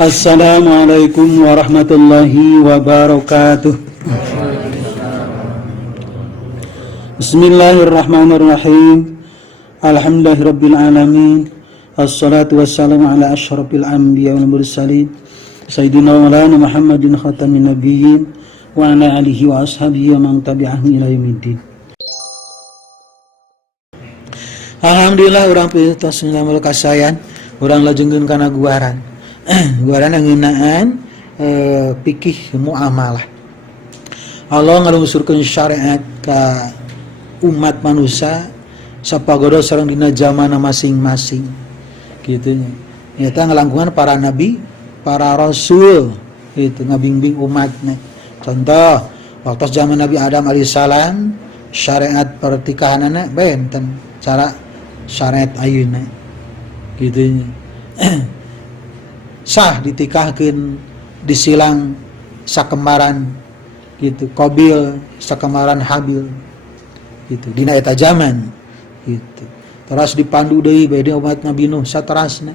Assalamualaikum warahmatullahi wabarakatuh. Bismillahirrahmanirrahim. Alhamdulillahirabbil alamin. Assalatu wassalamu ala asyrafil anbiya wal mursalin sayyidina maulana Muhammadin khatamin nabiyyin wa ala alihi wa ashabihi wa man tabi'ahum ila yaumiddin. Alhamdulillah urang pitos ngamul kasayan, urang lajengkeun kana guaran. Guaran ngeunaan fikih muamalah. Allah ngalungsurkeun syariat ka umat manusia sapagodo sareng dina zamana masing-masing. Kitu nya. Eta ngalangkungan para nabi, para rasul itu ngabimbing umatna. Contoh, waktu zaman Nabi Adam alaihissalam syariat pertikahanana benten cara syariat ayeuna. Kitu nya. Sah ditikahkeun disilang sakembaran gitu, Qabil sakembaran Habil gitu dina eta zaman gitu. Terus dipandu deui bae umat Nabi Nuh saterasna.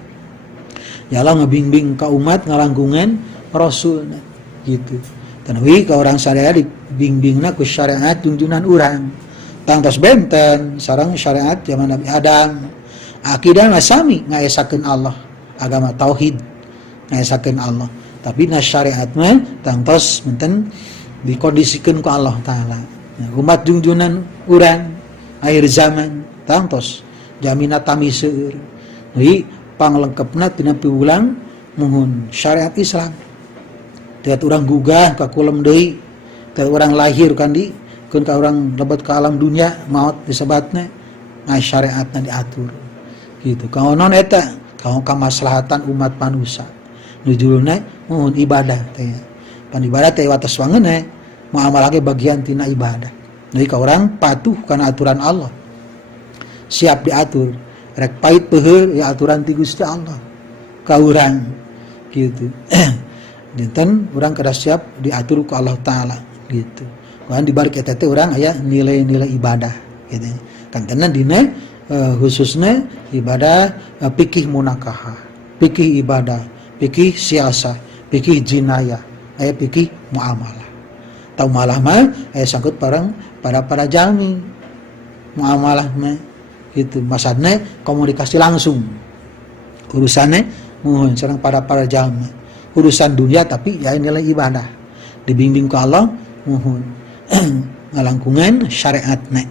Ya Allah ngabimbing ka umat ngalangkungan rasulna gitu. Tanawi ka urang sadaya dibimbingna ku syariat junjunan urang. Tangtos benten sareng syariat zaman Nabi Adam. Akidah sami ngaesakeun Allah, agama tauhid ngaesakeun Allah, tapi na syariat mah tangtos menten dikondisikeun ku Allah taala. Nah, umat junjunan urang akhir zaman tangtos jamina tami seueur. Deui panglengkepna tina piulang muhun syariat Islam. Tiat urang gugah ka kulam deui, tiat urang lahir kan di keun ka urang lebet ka alam dunia maot disebatna ngai syariatna diatur. Gitu. Kaonon eta kaon kamaslahatan umat manusia. Nujulna mohon ibadah teh. Pan ibadah teh wates wangeuna muamalah ge bagian tina ibadah. Jadi ka urang patuh kana aturan Allah. Siap diatur. Rek pait peuheul ya aturan ti Gusti Allah. Ka urang gitu. Dinten urang kada siap diatur ku Allah taala gitu. Kan dibalik eta teh urang aya nilai-nilai ibadah gitu. Kan tenan dina khususna ibadah fikih munakahah, fikih ibadah, fikih siasa, fikih jinayah, aya fikih muamalah. Tau malah mah aya sangkut parang para jalmi. Muamalah mah gitu, maksudna komunikasi langsung. Urusannya mohon sareng para jalmi. Urusan dunia tapi ya nilai ibadah. Dibimbing ku Allah mohon ngalangkungan syariatna.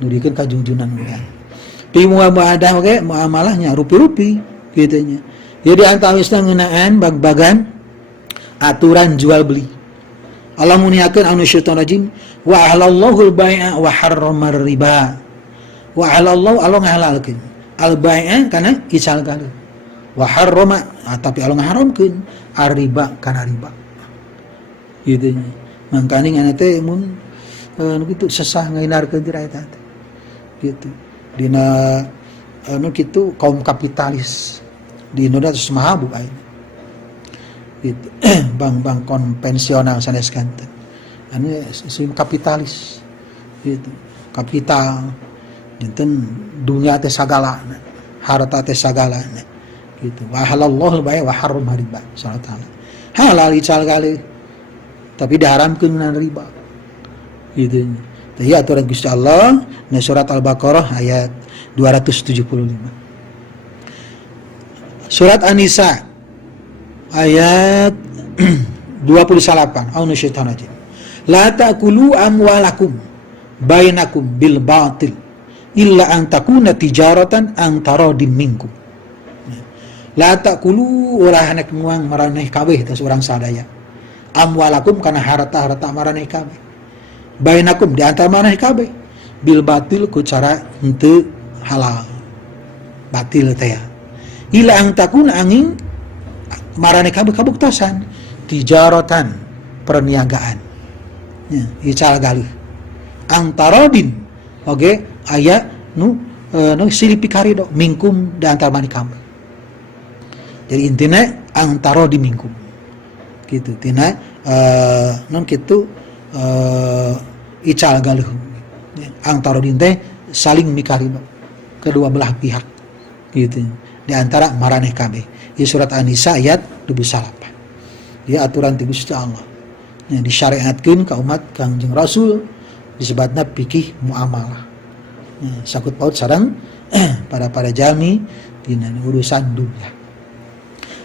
Nurikeun ka junjunan urang. Pi muamalah ge muamalahnya rupi-rupi kitu nya. Jadi antawisna ngeunaan bag-bagan aturan jual beli. Allah muniakeun anu syaitan rajim wa halallahu al-bai'a wa harrama riba. Wa halallahu Allah ngahalalkeun al-bai'a kana ical galeuh. Wa harrama tapi Allah ngaharamkeun ar-riba kana riba. Kitu nya. Mangkani ngana teh mun nu kitu sesah ngahindarkeun ti eta teh. Gitu. Dina anu kitu kaum kapitalis di Indonesia mahabub aing gitu. Bank-bank konvensional sanes kanten anu sistem kapitalis gitu, kapital dinten dunia teh sagalana, harta teh sagalana gitu. Wa halallahu bai wa harrama riba subhanahu halal ical galeuh tapi diharamkeun riba gitu. Tadi aturan Gusti Allah di surat Al-Baqarah ayat 275. Surat An-Nisa ayat 28. A'udzu syaitonir rajim. La ta'kulu amwalakum bainakum bil batil illa an takuna tijaratan an taradim minkum. La ta'kulu ulah hanek muang maraneh kabeh teh urang sadaya. Amwalakum kana harta-harta maraneh kabeh. Bainakum di antara maneh kabeh bil batil ku cara henteu halal. Batil teh ya. Ila ang takun angin marane kabeh kabuktosan tijaratan perniagaan. Ya, ical galih. Antarodin oge aya nu silih pikarido mingkum di antara maneh kabeh. Jadi intina antarodi mingkum. Gitu tina non kitu ical galuh antara dinte saling mikariba kedua belah pihak gitu di antara maraneh kabeh. Di surat An-Nisa ayat debu salapah. Dia aturan ti Gusti Allah yang disyariatkeun ka umat Kangjeng Rasul disebutna fikih muamalah. Sakut paut sareng para jami dina urusan dunia.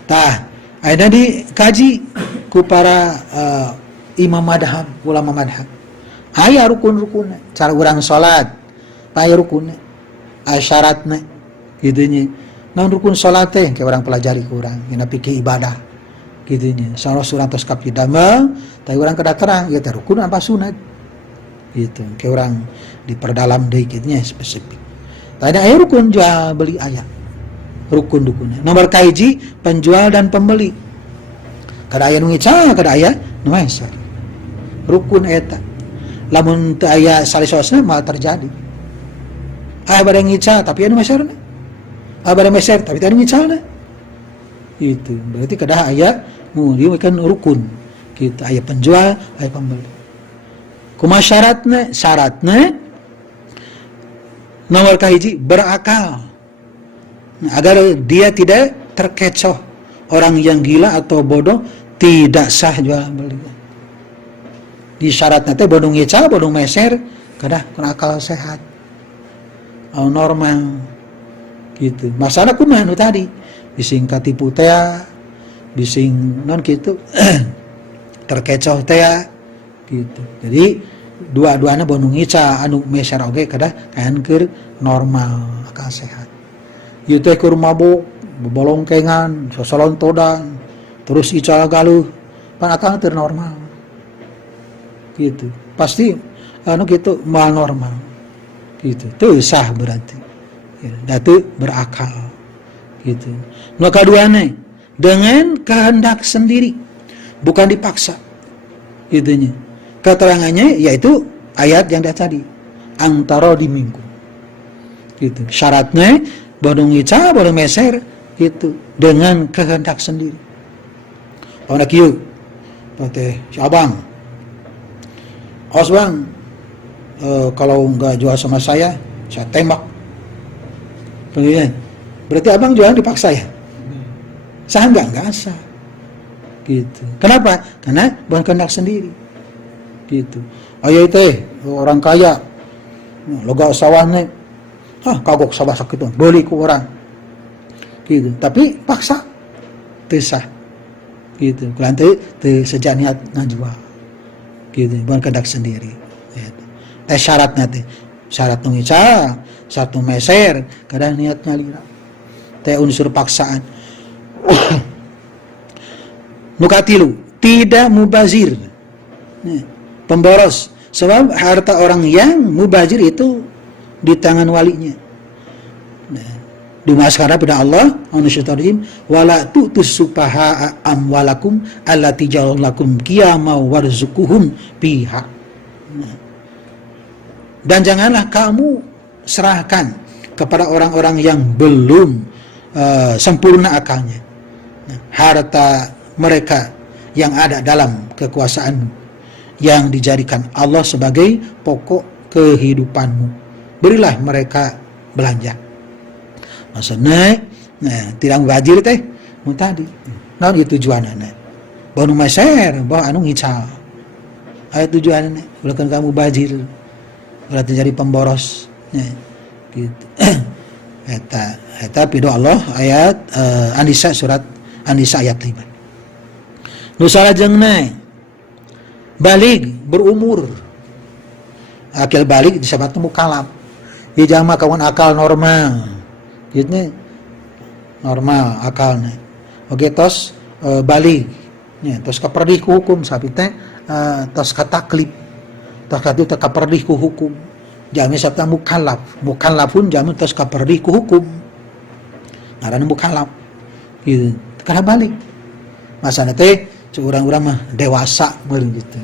Tah, ayeuna dikaji ku para imam madhab, ulama madhab. Aya rukun-rukunna, cara urang salat, aya rukunna, aya syaratna, kitu nya. Naon rukun salat teh ke urang pelajari ku urang, dina fikih ibadah. Kitu nya. Salah surang tos kapidamel, tapi urang kada terang, ieu teh rukun apa sunat. Gitu, ke urang diperdalam deui kitu nya spesifik. Tadi aya rukun jual beli aya. Rukun-rukunnya. Nomor kahiji penjual dan pembeli. Kada aya nu ngica, kada aya nu meser. Rukun eta. Lamun teu aya salisosna moal terjadi. Aya bade ngica tapi anu meserna. Aya bade meser tapi teu ngicalna. Itu berarti kada aya nu dieu kan rukun. Kita aya penjual, aya pembeli. Kumaha syaratna? Syaratna nomor kahiji berakal. Agar dia tidak terkecoh. Orang yang gila atau bodoh tidak sah jual beli. Di syaratnya teh bodoh ngica, bodoh meser, kada akal sehat. Normal. Gitu. Masalah kumaha nu tadi? Bising katipu teh, bising non gitu. Terkecoh teh gitu. Jadi dua-duanya bodoh ngica anu meser oge kada kaeun normal akal sehat. Ieu teh keur mabuk, bolongkengan, sosolontodan, terus ical galuh, pan akal teu normal. Gitu. Pasti anu kitu moal normal. Gitu. Teu sah berarti. Da teu berakal. Gitu. Nu kaduana dengan kehendak sendiri, bukan dipaksa. Itunya. Keterangannya yaitu ayat yang tadi, antara di minggu. Gitu. Syaratnya bodoh ngica, bodoh meser, gitu, dengan kehendak sendiri. Pada kieu, teh si abang, awas bang, kalau nggak jual sama saya tembak. Kemudian, berarti abang jualan dipaksa ya? Sah nggak sah. Gitu. Kenapa? Karena bukan kehendak sendiri. Gitu. Ayo teh orang kaya, loga sawahnya. Kagok sawah sakitu beli ku orang gitu, tapi paksa teu sah gitu, kulan teu seja niat ngajual gitu, bukan kehendak sendiri gitu. Teh syaratna teh syarat nu ngica, syarat nu meser, kada niat ngalira teh unsur paksaan. Nu katilu tidak mubazir, pemboros, sebab harta orang yang mubazir itu di tangan walinya. Nah, dimaskarna pada Allah, An-Nasyaitonirrajim, wala tu'tus sufaha amwalakum allati ja'alakum qiyama warzuquhum fiha. Nah, dan janganlah kamu serahkan kepada orang-orang yang belum sempurna akalnya. Nah, harta mereka yang ada dalam kekuasaanmu, yang dijadikan Allah sebagai pokok kehidupanmu. Berilah mereka belanja. Maksudnya, tidak wajib teh, mun tadi. Naon ieu tujuanana? Bawa nu meser, bawa anu ngical. Aya tujuanana, ulah kamu bajir. Ulah terjadi pemboros. Gitu. Eta pido Allah ayat An-Nisa surat An-Nisa ayat 5. Nu salajengna balig berumur. Akil balik disebut mukallaf. Ieu jalma kawan akal normal. Gitu normal akalna. Oge tos balik. Nya tos kaperdih ku hukum sapi teh tos kataklif. Tos katu teh kaperdih ku hukum. Jami sabta mukallaf. Mukallafun jami tos kaperdih ku hukum. Ngaranna mukallaf. Gitu. Kana balik. Masana teh urang-urang mah dewasa meureun gitu.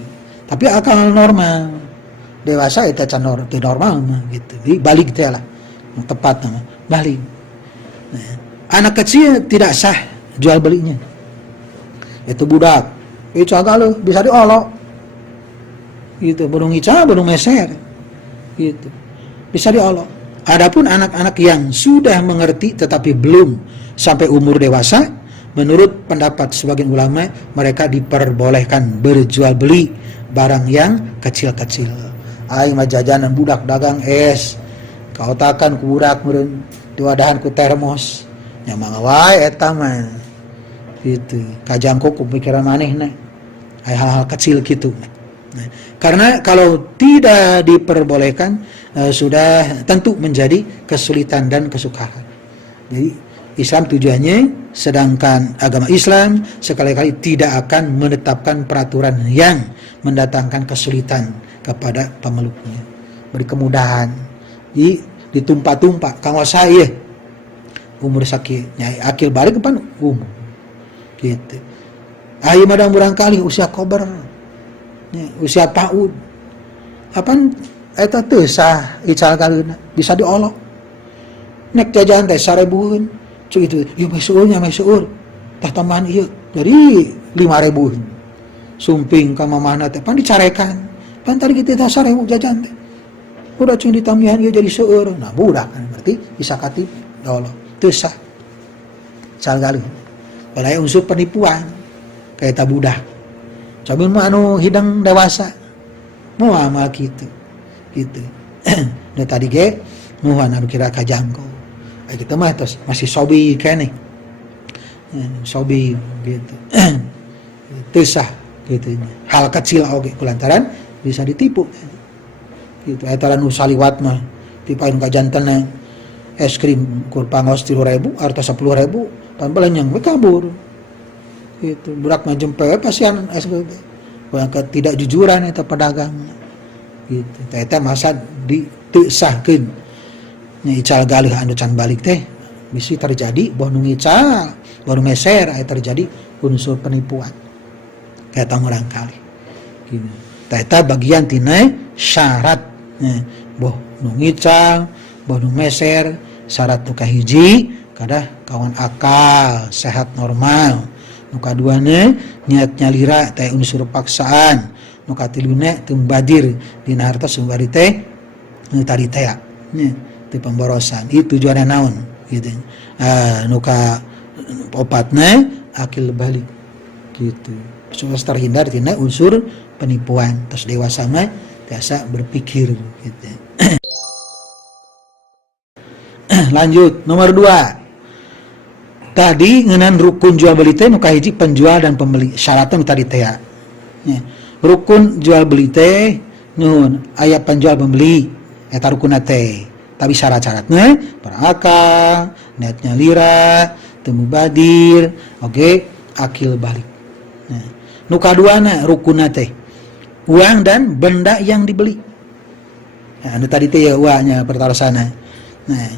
Tapi akal normal. Dewasa itu normal mah gitu. Jadi balik teh lah. Tepat nama balik. Nah, anak kecil tidak sah jual belinya. Itu budak. Itu agak bisa diolok. Gitu, burung ica, burung meser. Gitu. Bisa diolok. Adapun anak-anak yang sudah mengerti tetapi belum sampai umur dewasa, menurut pendapat sebagian ulama, mereka diperbolehkan berjual beli barang yang kecil-kecil. Aing mah jajanan budak dagang es, kaotakan ku budak meureun diwadahan ku termos. Nya mangga wae eta mah. Gitu. Kajangku ku pikiran manehna. Hal-hal kecil gitu. Nah, karena kalau tidak diperbolehkan sudah tentu menjadi kesulitan dan kesukaran. Jadi Islam tujuannya, sedangkan agama Islam sekali-kali tidak akan menetapkan peraturan yang mendatangkan kesulitan kepada pemeluknya. Beri kemudahan. Ditumpa-tumpa. Kang saya umur sakit. Nyai akil balik ke umur. Gitu. Ayo madang barangkali usia kober. Usia paud. Apaan eta teu sah ical kalina bisa diolok. Nek jajan teh 1000. Cuk itu, ieu mah seueurnya mah seueur. Tah tambahan ieu. Jadi 5.000. Sumping ka mamahna teh pan dicarekan. Pan tadi kitu teh 1000 jajan teh. Udah cing ditambihan ieu jadi seueur. Nah, budak kan berarti bisa katip Allah. Teu sah. Salgali. Padahal unsur penipuan kayak ta budak. Coba mah anu hidang dewasa. Moal mah kitu. Gitu. Da tadi ge nuhun anu kira kajangko. Kita mah terus masih sobi kene, sobi gitu, tesah gitu. Hal kecil oke kulantaran bisa ditipu, gitu. Etaran usaliwat mah tipain ka jantena es krim kur pangos 3.000 arta 10.000 pan belanyang we kabur, gitu. Budak mah jempe pasian es krim, tidak jujuran eta pedagang, gitu. Eta masa ditesahkeun. Ical galih anu can balik teh bisa terjadi boh nu ngical baru meser aya terjadi unsur penipuan kayak tamu kali gitu. Eta bagian tina syarat boh nu ngical boh nu meser syarat nu kahiji kada kawan akal sehat normal, nu kaduana niat nyalira teh unsur paksaan, nu katiluna teu badir dina harta sumari teh nu tadi teh itu pemborosan. Itu tujuannya naon gitu. Nuka opatna akil balik gitu. Supaya terhindar tina unsur penipuan. Terus dewasa mah biasa berpikir gitu. Lanjut nomor 2. Tadi ngeunaan rukun jual beli teh nu kahiji penjual dan pembeli. Syaratna tadi teh ya. Rukun jual beli teh nuhun aya penjual pembeli eta rukunna teh. Tapi syarat-syaratnya berakal, niatnya lira, temu badir, oke, akil balik. Nah, nu kaduana rukunna teh uang dan benda yang dibeli. Nah, anu tadi teh ya uangnya pertarasana. Nah,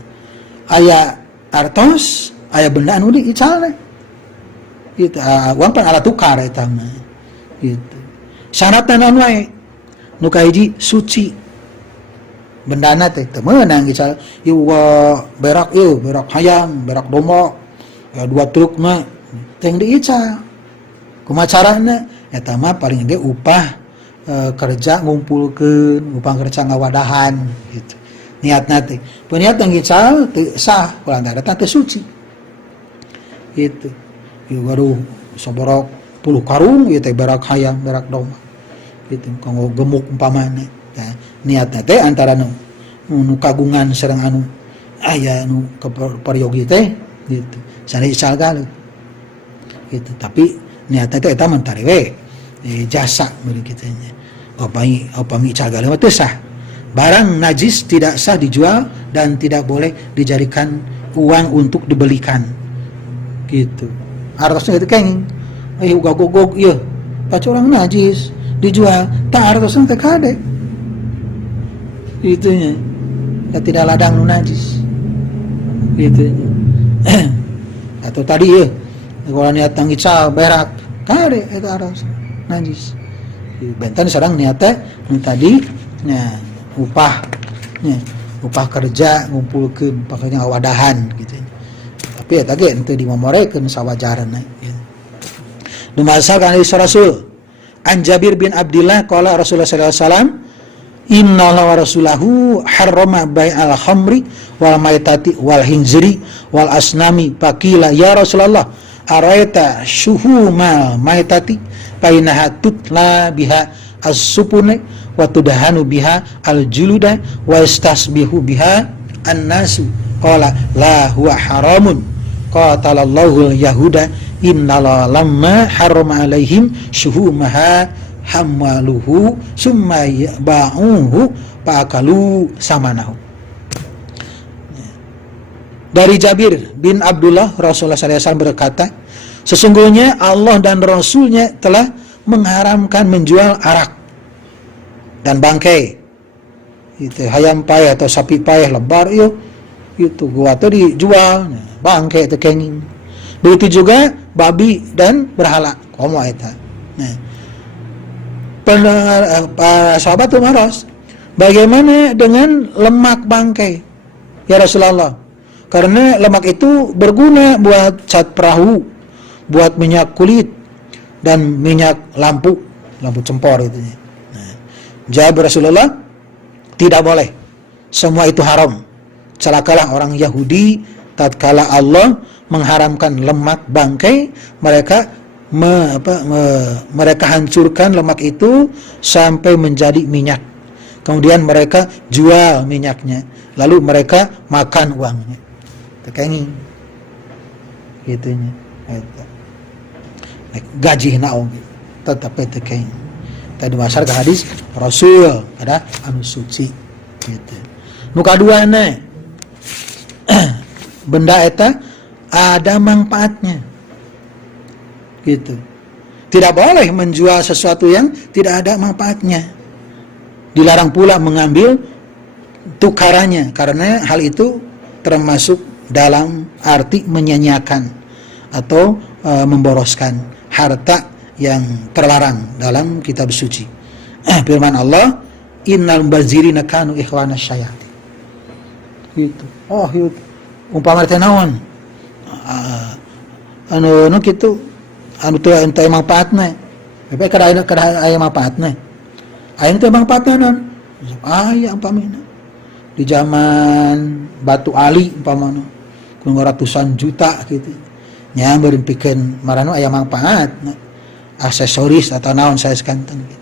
aya artos, aya benda anu diicalna. Gitu, uang pan alat tukar eta mah. Gitu. Syaratna naon wae? Nu kahiji suci. Bendana teh teu meunang gitu. Ieu berak hayam, berak domba. Ya 2 truk mah teh diical. Kumaha carana? Eta mah paling ge upah kerja ngumpulkeun, upah kerja ngawadahan gitu. Niatna teh. Peniat ngical teu sah kulantaran teh suci. Gitu. Ieu baru saborok 10 karung ieu teh berak hayam, berak domba. Gitu kanggo gemuk umpamana. Nah, niatna teh antara nu kagungan sareng anu aya nu keperyogi teh gitu. Sare ical galuh. Gitu. Tapi niatna teh eta mentari we jasa beureun kitu nya. Opami ical galuh teh sah. Barang najis tidak sah dijual dan tidak boleh dijadikan uang untuk dibelikan. Gitu. Artosna itu kenging. Uga gogog ieu. Pacorang najis dijual, tak artosna teh kade. Itunya ya, tidak ladang nu najis itunya. Atau tadi ya kalau niat ngical berak kade eta aras najis bentan sareng niatnya nu tadi nya upah kerja ngumpulkeun pakainya wadahan gitu. Tapi eta ge teu dimomorekeun sawajarna gitu. Dumasal kana Rasul An Jabir bin Abdullah qala Rasulullah sallallahu alaihi wasallam Inna Allah wa rasulahu harrama bai'al khamri wal maitati wal hinzri wal asnami. Faqila ya Rasulullah araita syuhumal maitati painaha tutla biha as-supune wa tudahanu biha al-juluda wa istasbihu biha an-nasu qala la huwa haramun qatalallahu al-yahuda innala lamma harrama alaihim syuhumaha hammaluhu summa ba'uhu fa'akalu samanahu. Dari Jabir bin Abdullah, Rasulullah SAW berkata, sesungguhnya Allah dan Rasulnya telah mengharamkan menjual arak dan bangkai. Itu hayam payah atau sapi payah lebar itu gua tuh dijual bangkai itu kenging. Begitu juga babi dan berhala. Komo eta. Nah, para sahabat tuh maros, bagaimana dengan lemak bangkai? Ya Rasulullah, karena lemak itu berguna buat cat perahu, buat minyak kulit, dan minyak lampu cempor itu. Nah, jawab Rasulullah, tidak boleh. Semua itu haram. Celakalah orang Yahudi tatkala Allah mengharamkan lemak bangkai, mereka hancurkan lemak itu sampai menjadi minyak. Kemudian mereka jual minyaknya, lalu mereka makan uangnya. Tekenging gitunya. Gaji naon tetap tekenging. Tadi masar ke hadis Rasul ada anu suci gitu. Nu kaduana benda eta ada manfaatnya gitu. Tidak boleh menjual sesuatu yang tidak ada manfaatnya. Dilarang pula mengambil tukarannya, karena hal itu termasuk dalam arti menyanyiakan atau memboroskan harta yang terlarang dalam kitab suci. Firman Allah, innal mubazirina kanu ikhwanas syayatin. Gitu. Oh, gitu. Umpama teh naon? Anu kitu anu teu ente manfaatna. Bebe kada aya manfaatna. Aya teu manfaatna naon? Aya umpamina. Di zaman Batu Ali umpamana ku ratusan juta gitu. Nya beureun pikeun marana aya manfaat. Aksesoris atau naon saya sekanten gitu.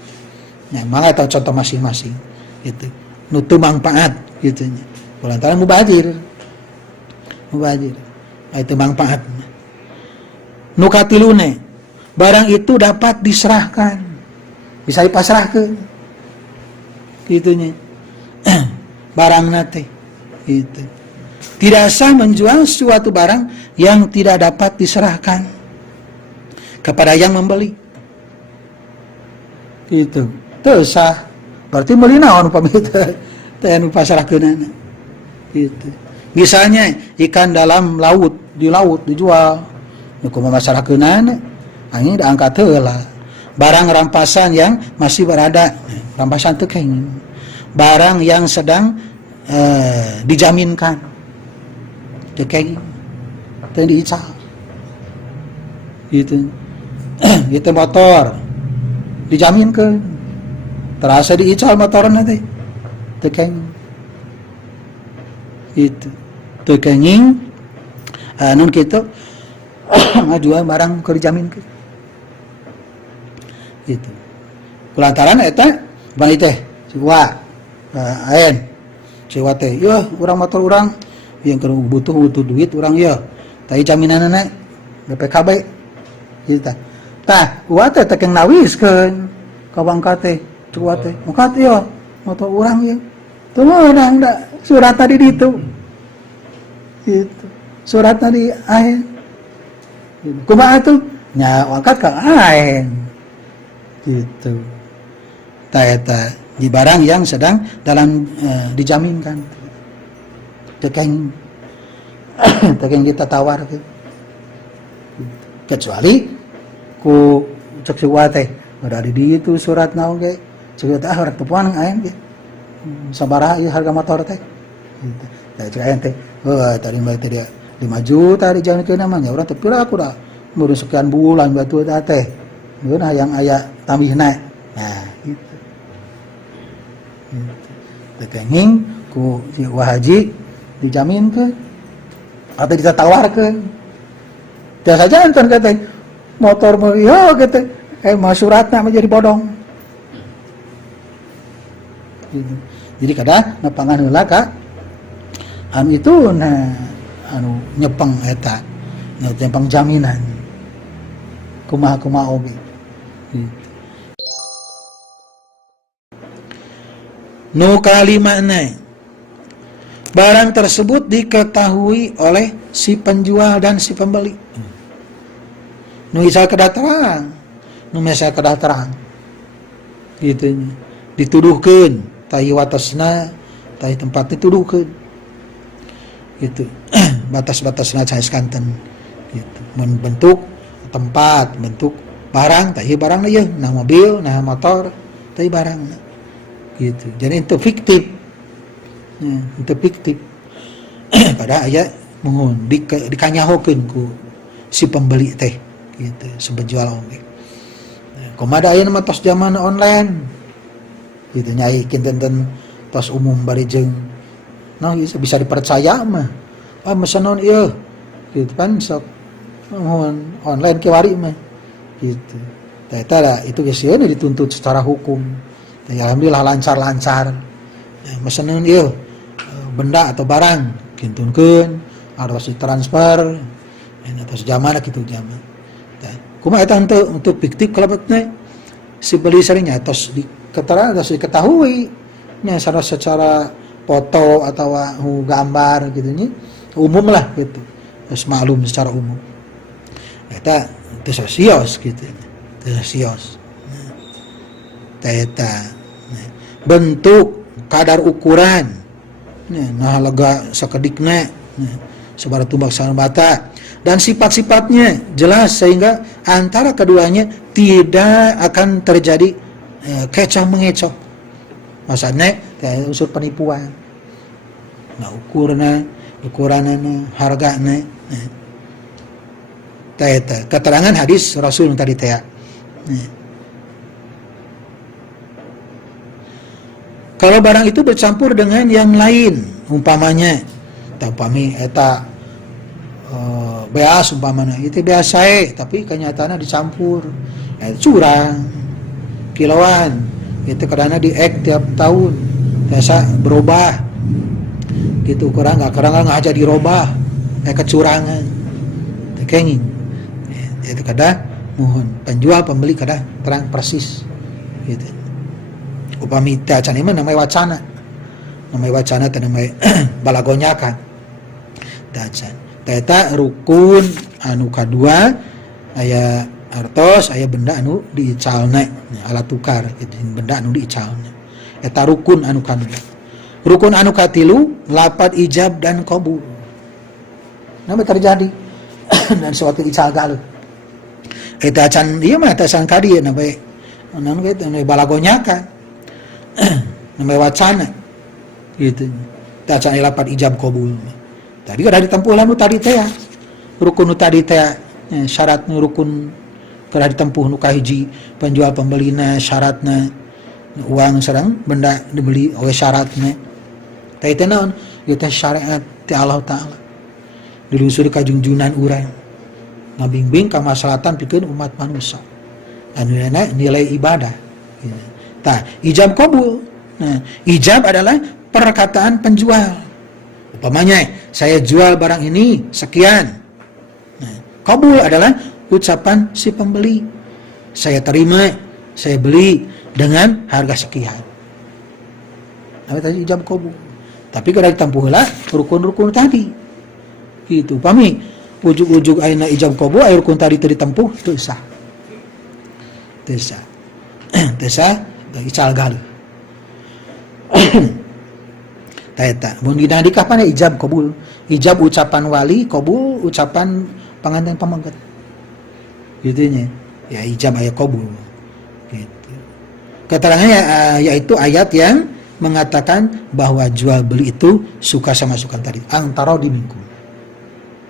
Nya mangga tahu contoh masing-masing gitu. Nu teu manfaat gitu nya. Kulantaran mubazir. Itu manfaat. Nu katilune, barang itu dapat diserahkan, bisa dipasrahkan, gitunya. Barang nate, itu tidak sah menjual suatu barang yang tidak dapat diserahkan kepada yang membeli. Itu, teu sah. Berarti meuli naon upami teu anu pasrahkeunana. Gitu. Misalnya ikan dalam laut, di laut dijual, kumaha masarakeunana, angin diangkat heula. Barang rampasan yang masih berada, rampasan teu kenging. Barang yang sedang dijaminkan, teu kenging, teu diical. Gitu. Itu motor dijaminkan, terasa diical motorna teh, teu kenging. Itu tekenging nun kitu ngajual barang keur dijaminkeun gitu. Kulantaran eta bani teh ciwa aen ciwa teh yeuh urang motor urang yang keur butuh duit urang yeuh tah jaminanna BPKB gitu tah uat teh tekeng nawiskeun ka bangka teh ciwa teh mukat yeuh motor urang ieu teu meunang da surat tadi ditu gitu. Surat tadi ain. Kumaha tuh? Nya angkat ka ain. Gitu. Ta eta di barang yang sedang dalam dijaminkan. Tekeng kita tawar gitu. Kecuali ku cek siwa teh ada di itu surat naon ge. Ceuk teh hareup tepuan ain ge. Sabaraha ieu harga motor teh? Gitu. Tah cek ain teh tadi mbak tadi 5 juta di jalan ke namanya orang tapi aku dah baru sekian bulan batu teh guna yang ayah tambihna nah gitu tekenging ku si wahaji dijamin ke atau ditawar ke Biasa jantan kata motor ya kata mah suratna menjadi bodong. Gitu. Jadi kada nepangan heula ka anu itu anu nyepeng eta nyepeng jaminan kumaha oge. Gitu. Nu kalimana barang tersebut diketahui oleh si penjual dan si pembeli. Nu isal kedah terang, nu mesa kedah terang. Gitu dituduhkeun, tahi watasna, tahi tempat dituduhkeun. Gitu. Batas-batasna caeskanten. Gitu. Men bentuk tempat, bentuk barang, tahi barang ieu, nah mobil, nah motor, tahi barang. Gitu. Jadi itu fiktif. Ya, itu fiktif. Pada aya mohon dikanyahokeun ku si pembeli teh gitu, si penjual oge. Komada aya mah tos zaman online. Gitu nyai kinten tos umum bari jeung bisa dipercaya mah. Mesen naon ieu? Gitu kan sok mohon online kiwari mah. Gitu. Tah eta itu geus sieun dituntut secara hukum. Ya, alhamdulillah lancar-lancar. Ya, meseneun ieu benda atau barang kintunkeun harus ditransfer atas zaman kitu zaman. Tah, kumaha eta untuk fiktif kalebetna si beli sarinya tos diketerangan tos diketahui nya secara foto atau gambar gitu nya umum lah gitu. Terus maklum secara umum. Eta teu sosios gitu. Teu sosios. Eta bentuk kadar ukuran nah lega sakedikna sabaraha tumbak sanubata dan sifat-sifatnya jelas sehingga antara keduanya tidak akan terjadi kecoh mengecoh. Maksudnya unsur penipuan. Nah ukuranana hargana eta keterangan hadis Rasul tadi teh. Kalau barang itu bercampur dengan yang lain, umpamanya, umpami eta beas umpamanya, itu biasa tapi kenyataannya dicampur, curang, kiloan, itu karena diek tiap tahun, biasa berubah, gitu kurang nggak aja dirubah, kecurangan, tekengin, itu kadang mohon penjual pembeli kadang terang persis, gitu. Upami teh acan ieu namanya wacana teh namanya balagonyakan teh acan teh eta rukun anu kadua aya artos aya benda anu diicalna alat tukar gitu benda anu diicalna eta rukun anu kadua. Rukun anu katilu lapat ijab dan qabul nama terjadi dan suatu ical galuh eta acan ieu mah teh sang kadieu namanya anu kitu balagonyakan namanya wacana gitu tak lapat ijab qabul tadi kada ditempuh lamu tadi teh rukun tadi teh syarat rukun kada ditempuh nu kahiji penjual pembelina syaratna uang sareng benda dibeli oleh syaratna teh teh naon ieu teh syariat ti Allah taala dilusuri ka junjunan urang ngabimbing kamaslahatan pikeun umat manusia anu nilai ibadah gitu. Nah, ijab qabul. Nah, ijab adalah perkataan penjual. Umpamanya, saya jual barang ini sekian. Nah, qabul adalah ucapan si pembeli. Saya terima, saya beli dengan harga sekian. Nah, tadi ijab qabul. Tapi kada ditampuh heula rukun-rukun tadi. Gitu. Pami, ujug-ujug ayeuna ijab qabul aya rukun tadi teu ditempuh teu sah. Teu sah. Teu sah ical galuh. Taeta mun dina di kapan ijab qabul. Ijab ucapan wali, qabul ucapan panganten pamangkat. Gitu nya. Ya ijab aya qabul. Gitu. Keterangannya yaitu ayat yang mengatakan bahwa jual beli itu suka sama suka tadi antara diminggu.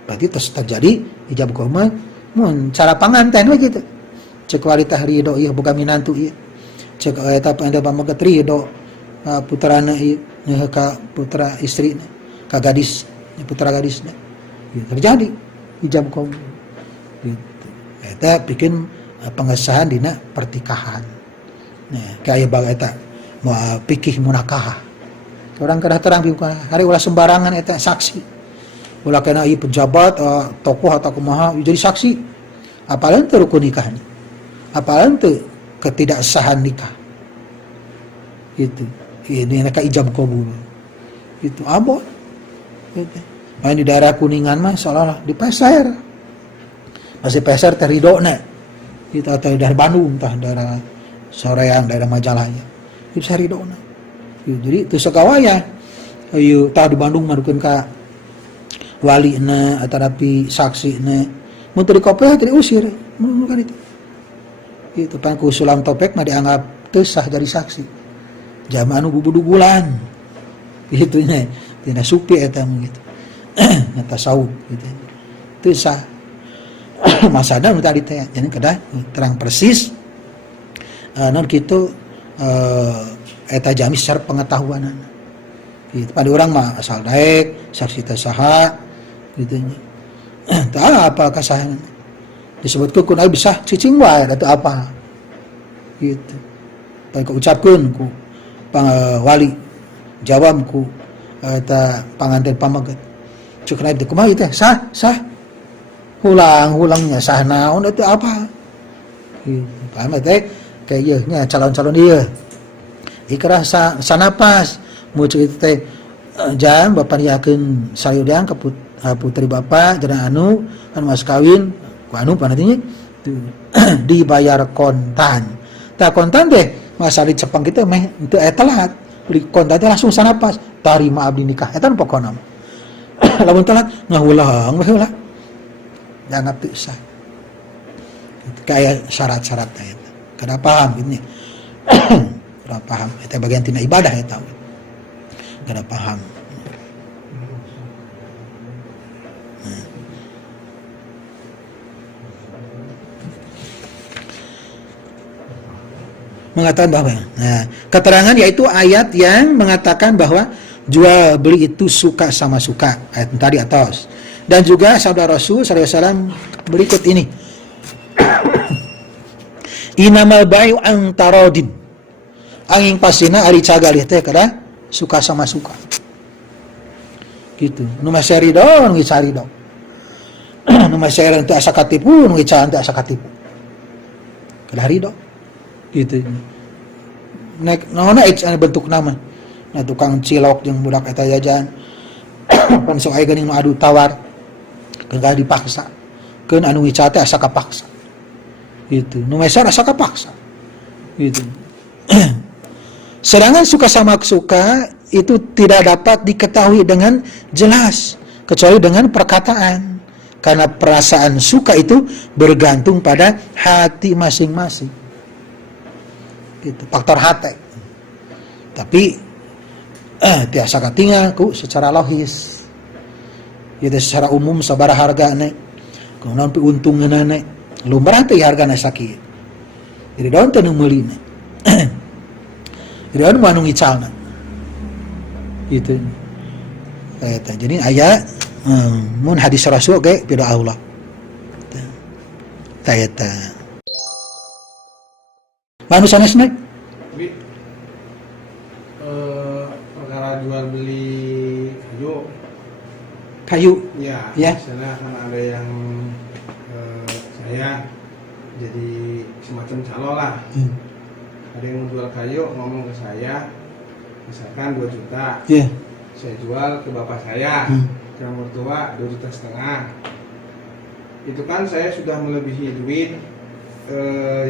Berarti terjadi ijab qabul mun cara panganten we gitu. Cek kualitas ridho ieu boga minantu ieu. Cek eta anda pamaget ridho putrana ieu ka putra istrina ka gadis putra gadisna. Terjadi ijab qabul. gitu. Eta bikin pengesahan dina pertikahan. Nah, kayak baga eta mau pikih munakahah. Orang kada terang hari ulah sembarangan eta saksi. Ulah kena ieu pejabat tokoh atau kumaha jadi saksi. Apalagi teu rukun nikah. Apalagi teu ketidaksahan nikah. Itu. Ini mereka ijab kabul. Itu abot. Gitu. Main di daerah Kuningan mah seolah-olah di Peser. Masih Peser teridona. Itu atau dari Bandung tah daerah Soreang, daerah Majalaya. Itu teridona. Jadi itu sakawaya. Ayo tah di Bandung marukeun ka walina atarapi saksina. Mun teu dikopeh teu diusir. Mun kan itu. Itu pangku Sulam Topek mah dianggap teu sah jadi saksi. Jama anu bubudugulan. Gitu nya. Tina supi eta gitu. Eta saud gitu. Teu sah. Masada nu tadi teh. Jadi kedah terang persis non kitu eta jami secara pengetahuan. Gitu. Pada orang mah asal daek, saksi teh saha gitu nya. Tah apa kasahan. Disebutkeun kun aya bisa cicing wae atau apa. Gitu. Baik ucapkeun ku wali jawab ku eta panganten pamaget. Cuk naib teh kumaha teh? Sah. Hulang-hulangnya sah naon itu apa? Gitu. Paham teh kayak ieu nya calon-calon ieu. Ikrah sanapas mucuk itu teh jam bapak niakeun sayudeang ke putri bapak jeung anu kan mas kawin ku anu panatinya dibayar kontan. Tah kontan teh masa di Jepang kita meh teu aya telat. Beli kontan teh langsung sanapas tarima abdi nikah eta pokona. Lamun telat ngahulang we heula. Dianggap teu sah. Kayak syarat-syaratna eta. Kada paham gitu nya. Kada paham eta bagian tina ibadah eta. Kada paham. Mengatakan bahwa keterangan yaitu ayat yang mengatakan bahwa jual beli itu suka sama suka, ayat tadi atas. Dan juga sabda Rasul SAW berikut ini. Inamal bayu an tarodin. Angin pasina ari cagalih teh kada suka sama suka. Gitu. Nu mah ridho, nu ridho. Nu mah teu asa katipu, nu teu asa katipu. Kada ridho. Gitu. Nek naonna X anu bentuk nama. Nah tukang cilok jeung budak eta jajan. Pan sok aya geuning nu adu tawar. Keun dipaksa. Keun anu ngica teh asa kapaksa. Gitu. Nu meser asa kapaksa. Gitu. Sedangkan suka sama suka itu tidak dapat diketahui dengan jelas kecuali dengan perkataan. Karena perasaan suka itu bergantung pada hati masing-masing. Gitu, faktor hati. Tapi tiasa katingal ku secara logis. Itu secara umum sabaraha hargana. Kunaon pi untungna lumrah teh hargana sakieu. Jadi daun teh nu meulina. Jadi anu anu ngicalna. Gitu. Eta. Jadi aya mun hadis Rasul ge pira Allah. Eta. Manu sanesna? Perkara jual beli kayu. Ya. Misalnya kan ada yang saya jadi semacam calo lah. Ada yang jual kayu ngomong ke saya, misalkan 2 juta. Yeah. Saya jual ke bapak saya, ke mertua 2,5 juta. Itu kan saya sudah melebihi duit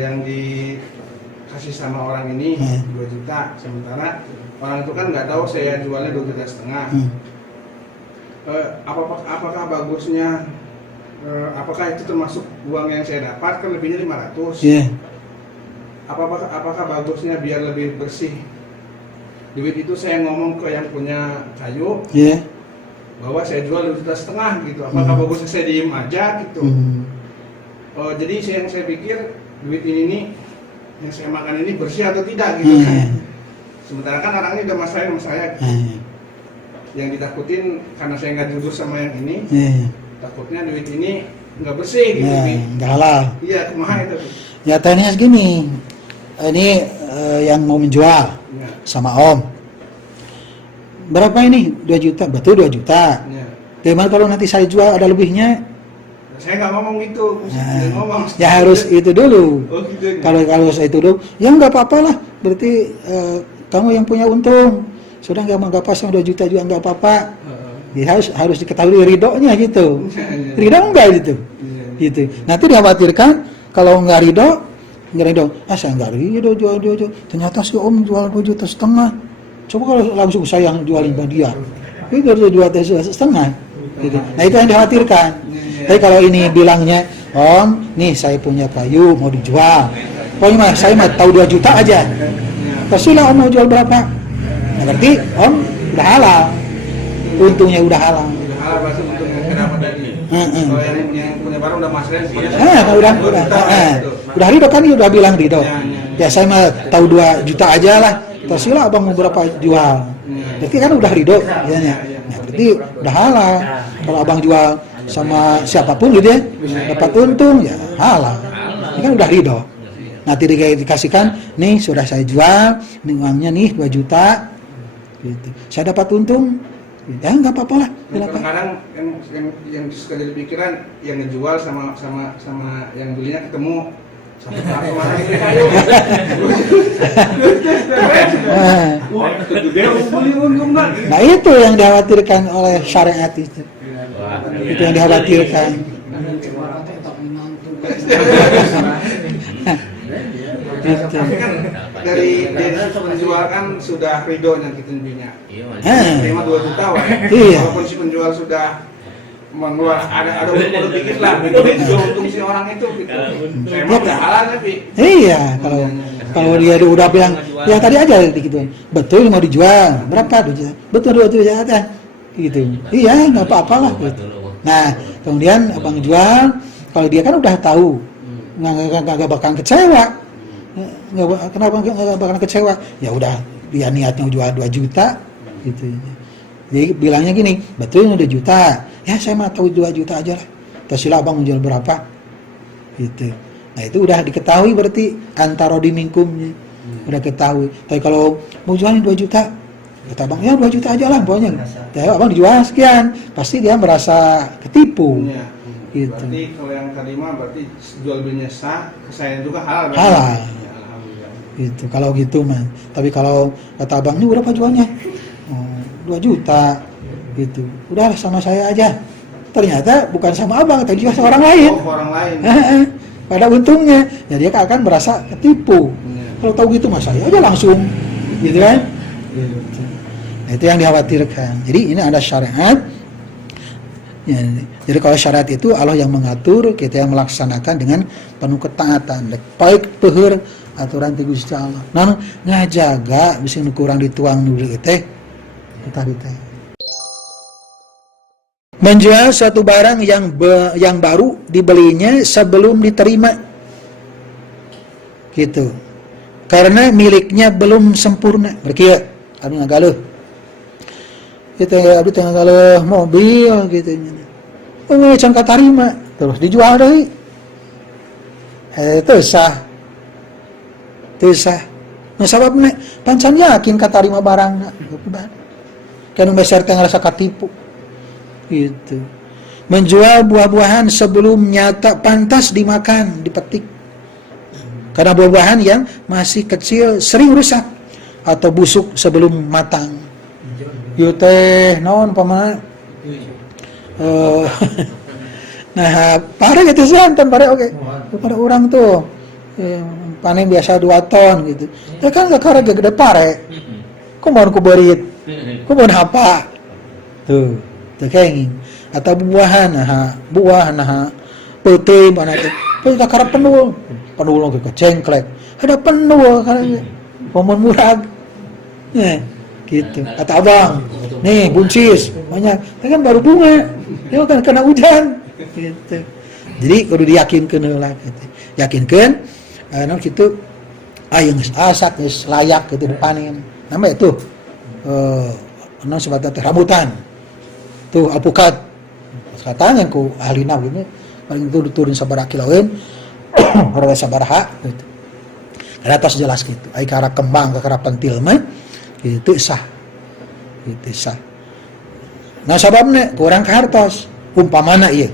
yang dikasih sama orang ini 2 juta. Sementara orang itu kan nggak tahu saya jualnya 2,5 juta. Apakah bagusnya? Apakah itu termasuk uang yang saya dapat? Kan lebihnya 500. Yeah. Apakah bagusnya biar lebih bersih? Duit itu saya ngomong ke yang punya kayu, bahwa saya jual 2,5 juta gitu. Apakah bagusnya saya diem aja gitu? Jadi yang saya pikir duit ini nih yang saya makan ini bersih atau tidak gitu kan? Sementara kan orang ini udah masalah sama saya. Gitu. Yang ditakutin karena saya nggak jujur sama yang ini, takutnya duit ini nggak bersih gitu. Nah, Pi. nggak halal. Iya, kumaha itu. Pi? Ya teknisnya segini, ini yang mau menjual Ya, sama Om. Berapa ini? 2 juta, betul 2 juta. ya. Gimana kalau nanti saya jual ada lebihnya? Saya nggak ngomong itu, Nah, ngomong. ya harus itu dulu. Oh gitu. Kalau saya itu dulu, ya nggak apa-apa lah. Berarti kamu yang punya untung. Sudah nggak apa-apa, sama 2 juta juga nggak apa-apa. Ya, harus diketahui ridhonya gitu. Ridho enggak gitu. Gitu. Nanti dikhawatirkan kalau nggak ridho, saya nggak ridho jual. Ternyata si Om jual 2,5 juta. Coba kalau langsung saya yang jualin ke dia, itu 2,5 juta. Gitu. Nah itu yang dikhawatirkan. Tapi kalau ini bilangnya, Om, nih saya punya kayu mau dijual. Pokoknya saya mah tahu 2 juta aja. Terserah Om mau jual berapa. Nah, berarti Om udah halal. Untungnya udah halal. Udah halal berarti untungnya kenapa tadi? Kalau yang punya barang udah masuk Udah ridho kan, udah bilang ridho. Ya saya mah tahu 2 juta aja lah. Terserah Abang mau berapa jual. Berarti kan udah ridho, ya. Nah, berarti udah halal. Kalau Abang jual sama siapapun gitu ya, dapat untung ya halal. Ini kan udah ridho. Nanti dikasihkan, nih sudah saya jual, nih uangnya nih 2 juta. Gitu. Saya dapat untung, ya nggak apa-apa lah. Kadang-kadang yang suka jadi pikiran yang ngejual sama yang belinya ketemu satu kartu mana ini kayu. Wah, itu juga beli untung nggak? Nah itu yang dikhawatirkan oleh syariat itu. Itu yang dikhawatirkan. Tapi kan dari penjual kan sudah ridho yang kita belinya. Terima 2 juta wah. Iya. Walaupun si penjual sudah mengeluar ada untung dikit lah, itu juga untung si orang itu gitu. Saya mau udah halal tapi. Iya, kalau dia udah bilang, ya tadi aja gitu. Betul mau dijual, berapa 2 juta? Betul 2 juta. Gitu. Iya, nggak apa-apalah gitu. Nah, kemudian Abang jual, kalau dia kan udah tahu, nggak bakal kecewa. Kenapa nggak bakal kecewa? Ya udah, dia niatnya jual 2 juta, gitu. Jadi bilangnya gini, betul 2 juta. Ya saya mah tahu 2 juta aja lah. Terserah Abang mau jual berapa, gitu. Nah itu udah diketahui berarti antara di mingkumnya, udah ketahui. Tapi kalau mau jualin 2 juta, kata Abang, ya 2 juta aja lah pokoknya. Ya Abang dijual sekian, pasti dia merasa ketipu. Ya. Gitu. Berarti kalau yang tadi mah berarti jual belinya sah, saya juga halal. Halal. Ya, alhamdulillah. Gitu, kalau gitu mah. Tapi kalau kata Abang, ini berapa jualnya? 2 juta. Gitu. Udah sama saya aja. Ternyata bukan sama Abang, tapi juga sama orang lain. Oh, orang lain. Pada untungnya, ya dia akan merasa ketipu. Ya. Kalau tahu gitu mas saya aja langsung, gitu kan? Gitu. Nah, itu yang dikhawatirkan. Jadi ini ada syariat. Ya, jadi kalau syariat itu Allah yang mengatur, kita yang melaksanakan dengan penuh ketaatan. Baik peuheur aturan ti Gusti Allah. Nah, ngajaga bisa kurang dituang dulu teh. Kita teh. Menjual suatu barang yang baru dibelinya sebelum diterima. Gitu. Karena miliknya belum sempurna. Berkieu anu ngagaluh. Kita abdi teh ngagaluh mobil gitu. Can katarima terus dijual deui. Teu sah. Nah sababna pancan yakin katarima barangna. Kan beser teh ngarasa katipu. Gitu. Menjual buah-buahan sebelum nyata pantas dimakan, dipetik. Karena buah-buahan yang masih kecil sering rusak atau busuk sebelum matang. Ieu teh naon pamana? Nah, pare gitu santen pare oke. Pada orang tuh panen biasa 2 ton gitu. Ya kan gak gede pare. Kumaha ku beurit? Kumaha apa? Tuh. Tekenging atau buahan putih mana teh putih karena penul ke kecengklek ada penul kan momen murag gitu kata Abang nih buncis banyak kan baru bunga dia kan kena hujan gitu jadi kudu diyakinkeun heula gitu yakinkeun naon kitu yang asak geus layak gitu dipanen nama itu naon sebatna teh rambutan tuh alpukat katanya ku ahli nahu ini paling itu turun sabaraha kilaweun orang sabaraha gitu. Karena tos jelas gitu. Ai kara kembang ka kara pentil mah itu sah. Itu sah. Nah sababna kurang ka hartos umpamana ieu.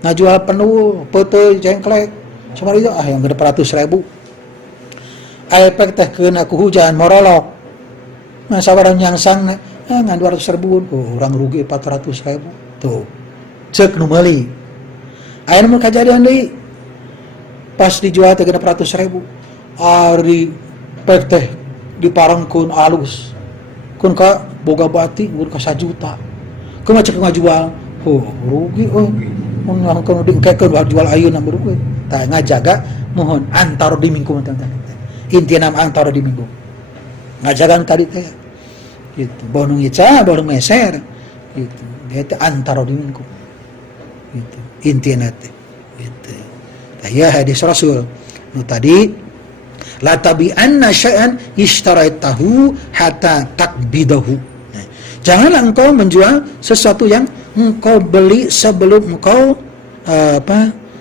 Ngajual penuh peuteuy jengklek sabaraha itu yang gede 100.000. Efek teh keuna ku hujan morolok. Nah sabaraha nyangsang ngan 200.000 orang rugi 400.000 tuh cek nu meuli aya nu kajadian deui pas dijual teh 100.000 ari pek teh diparengkeun alus kun ka boga bati mun ka 1 juta kumaha cek ngajual rugi mun ngangkeun dingkekeun jual ayeuna berugi tah ngajaga mohon antara di minggu teh intina antara di minggu ngajaga tadi teh gitu baru ngica baru meser gitu dia teh antara di minggu gitu intina teh gitu tah ya hadis Rasul nu tadi la tabi'anna syai'an ishtaraitahu hatta takbidahu. Nah, janganlah engkau menjual sesuatu yang engkau beli sebelum engkau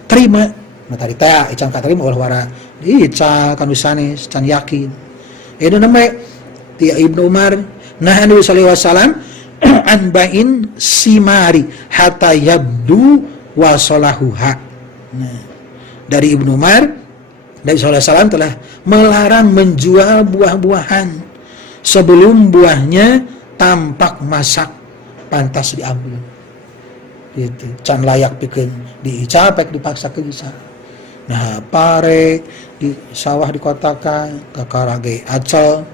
terima. Nah tadi teh ican katerima ulah wara ica kanu sanes can yakin. Itu namanya ti Ibnu Umar nah Nabi sallallahu alaihi wasallam an ba'in simari hatta yabdu wa salahuha. Nah, dari Ibnu Umar Nabi SAW telah melarang menjual buah-buahan sebelum buahnya tampak masak pantas diambil. Gitu. Can layak pikeun diicapek dipaksa ke isa. Nah, pare di sawah dikotakan kakara ge acel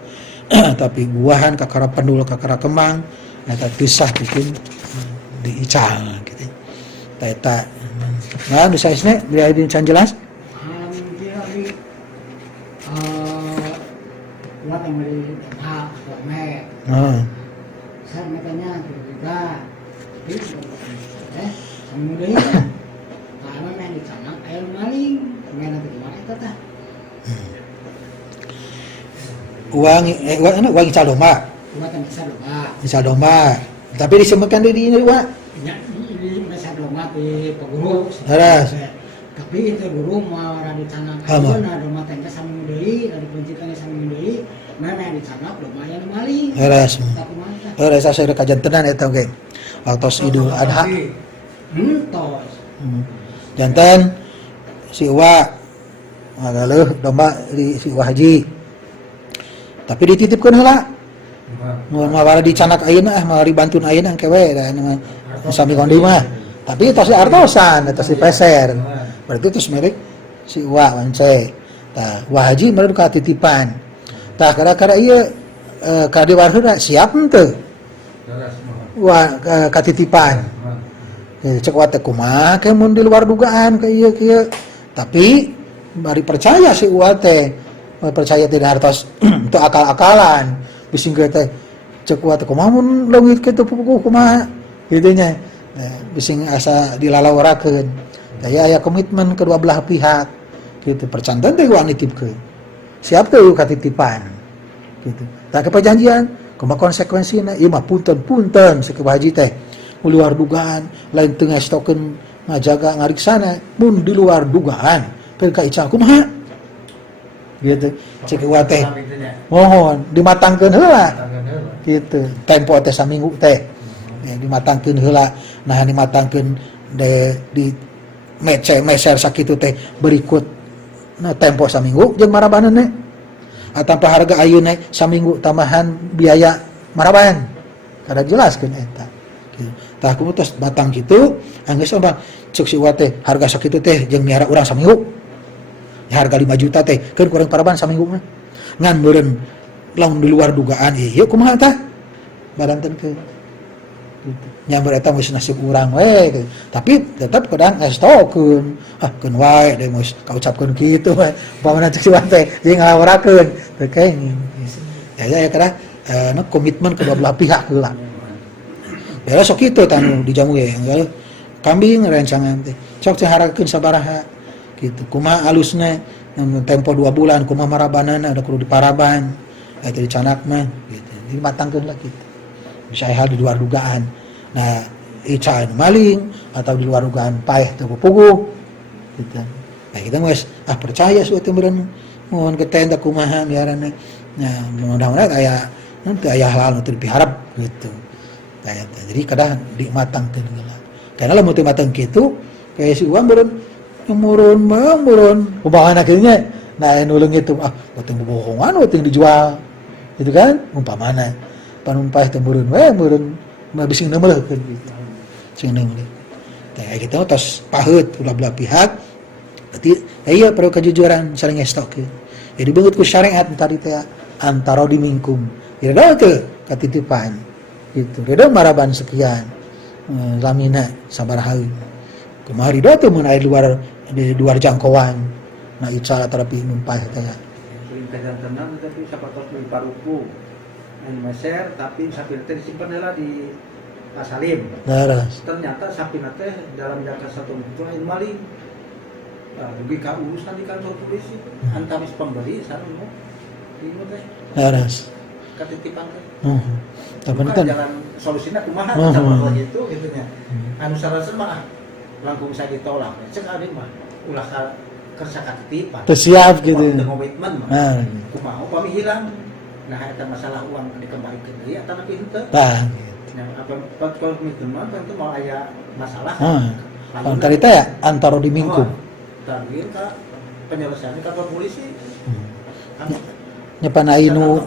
tapi buahan kakara pendul kakara kemang eta pisah pikeun diical gitu. Ta eta. Nah, nu saesna biar can jelas. Buat yang beli hak format, saya makanya juga, kemudian karena main di sana air maling, main nanti gimana itu tah? Uang ical domba. Buat yang bisa domba. Ical domba. Tapi disemekan di ini uang. Ini bisa domba di peguru. Terus. Tapi itu guru mau ada di sana kayu, nah domba tengah sambil beli, dari pencitannya sambil beli, mana di sana domba yang maling. Terus. Tapi mana? Terus saya kajantenan eta oge. Waktu Idul Adha. Tos. Janten si Uwa ngaleuh domba di si Uwa haji. Tapi dititipkeun heula. Mun mawara dicanak ayeuna mawari bantun ayeuna kewe da anu sami kondi mah. Tapi tos artosan, tos dipeser. Berarti terus milik si Uwa mance. Tah, Uwa haji meureun katitipan. Tah kara-kara ieu ka diwarheuna siap henteu? Uwa katitipan. Cek wa teh kumaha ke mun di luar dugaan ke ieu kieu. Tapi bari percaya si Uwa teh, percaya teh hartos itu akal-akalan. Bising ge teh cek wa teh kumaha mun leungit kitu kumaha kitu nya. Nah, bising asa dilalawarakeun. Daya aya komitmen kedua belah pihak. Gitu percantan teh uang nitipkeun. Siap teh katitipan. Gitu. Tah keperjanjian, kumaha konsekuensina? Ieu mah punten-punten sakeun haji teh. Luar dugaan, lain teu ngastokeun ngajaga ngariksana, mun di luar dugaan, keur ka ical kumaha? Gitu. Cek wa teh. Mohon dimatangkeun heula. Gitu. Tempo teh saminggu teh. Dimatangkeun heula. Nah dimatangkeun di meser sakitu teh berikut nah tempo saminggu jeung marabaneun atawa harga ayeuna saminggu tambahan biaya maraban kada jelaskeun eta kitu tah kudu tos batang kitu anggeus mah ceuk si Uwa teh harga sakitu teh jeung miara urang saminggu ya harga 5 juta teh keun kurang paraban saminggu mah ngan meureun lamun di luar dugaan ieu kumaha tah barantenkeun gitu. Nyamber eta geus nasib urang we gitu. Tapi tetep kadang ngastokeun keun wae deui geus kaucapkeun kitu we upamana cek si teh jeung ngalaworakeun teu kenging ya kada komitmen kedua belah pihak heula beres sok kitu tanu dijamu ya kambing rencangan teh sok caharakeun sabaraha gitu kumaha alusna tempo 2 bulan kumaha marabanana ada kudu diparaban eta dicanak mah gitu dimatangkeun lah kitu bisa hal di luar dugaan. Nah, ica maling atau di luar dugaan paeh teu puguh gitu. Nah kita geus percaya suatu meureun mohon ketenda kumaha biaranna. Nah mudah-mudahan aya halal nu teu diharap gitu. Jadi kadang dimatang teh heula. Karena lamun teu matang kitu kayak si uang murun umpamana kieu nya. Nah nulung itu teu bohongan teu dijual. Gitu kan umpamana panumpah teh murun bising neumeuleun gitu. Sing neumeuleun. Teh kitu tos paheut ulah belah pihak. Berarti aya perlu kejujuran saling ngestok. Jadi beungeut ku syariat tadi teh antara dimingkum. Ridho teu katitipan. Gitu. Ridho maraban sekian. Lamina sabaraha. Kumaha ridho teu mun aya di luar jangkauan. Nah ical terapi mumpah teh. Perintah tenang tapi sapatos di paruku. Meser tapi sapi teh disimpan heula di Pasalim. Laras. Ternyata sapi teh dalam jangka 1 minggu lain maling. Lebih ka urusan di kantor polisi antamis pembeli sareng ieu teh. Laras. Katitipan teh. Tapi kan jalan solusina kumaha cara gitu nya. Anu sareng mah langkung saya ditolak. Cek ari mah ulah kersa katitipan. Teu siap gitu. Komitmen mah. Kumaha upami hilang. Nah eta masalah uang dikembarikeun deui eta nepi henteu. Tah. Nah apa komitmen mah tentu mau aya masalah. Kalau tadi teh antara dimingkum. Terakhir ka penyelesaian kantor polisi. Nyepan anu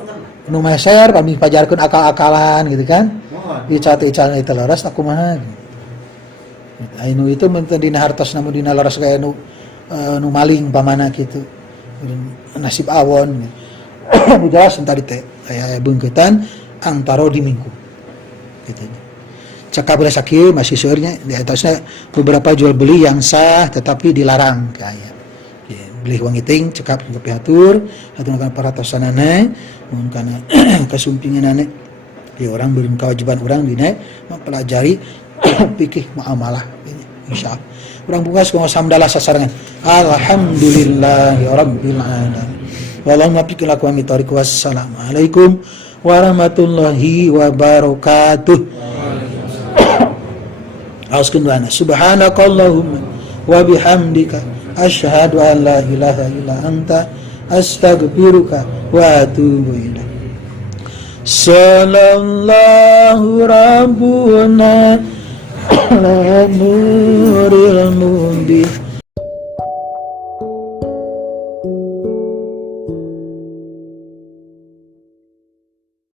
nu meser kami pajarkeun akal-akalan gitu kan. Ical-ical itu laras aku mah. Anu itu menten dina hartos namun dina laras kaya nu maling pamana gitu. Nasib awon. Jelas tadi teh aya beungkeutan antara dimingkum. Gitu. Cekap belas sakieu masih seurnya di atasnya beberapa jual beli yang sah tetapi dilarang kayak beli uang iting cekap ke pihatur atau kana paratosanana mun kana kasumpinganana ya orang beureun kewajiban urang dina mempelajari fikih muamalah insyaallah urang bukas kumaha hamdalah sasarangan alhamdulillahi rabbil alamin wallahu muwaffiq ila aqwamit thoriq wassalamualaikum warahmatullahi wabarakatuh. Auskeun doana subhanakallahumma wa bihamdika asyhadu an la ilaha illa anta astaghfiruka wa atubu ilaik. Sallallahu rabbuna ala nuril mubin.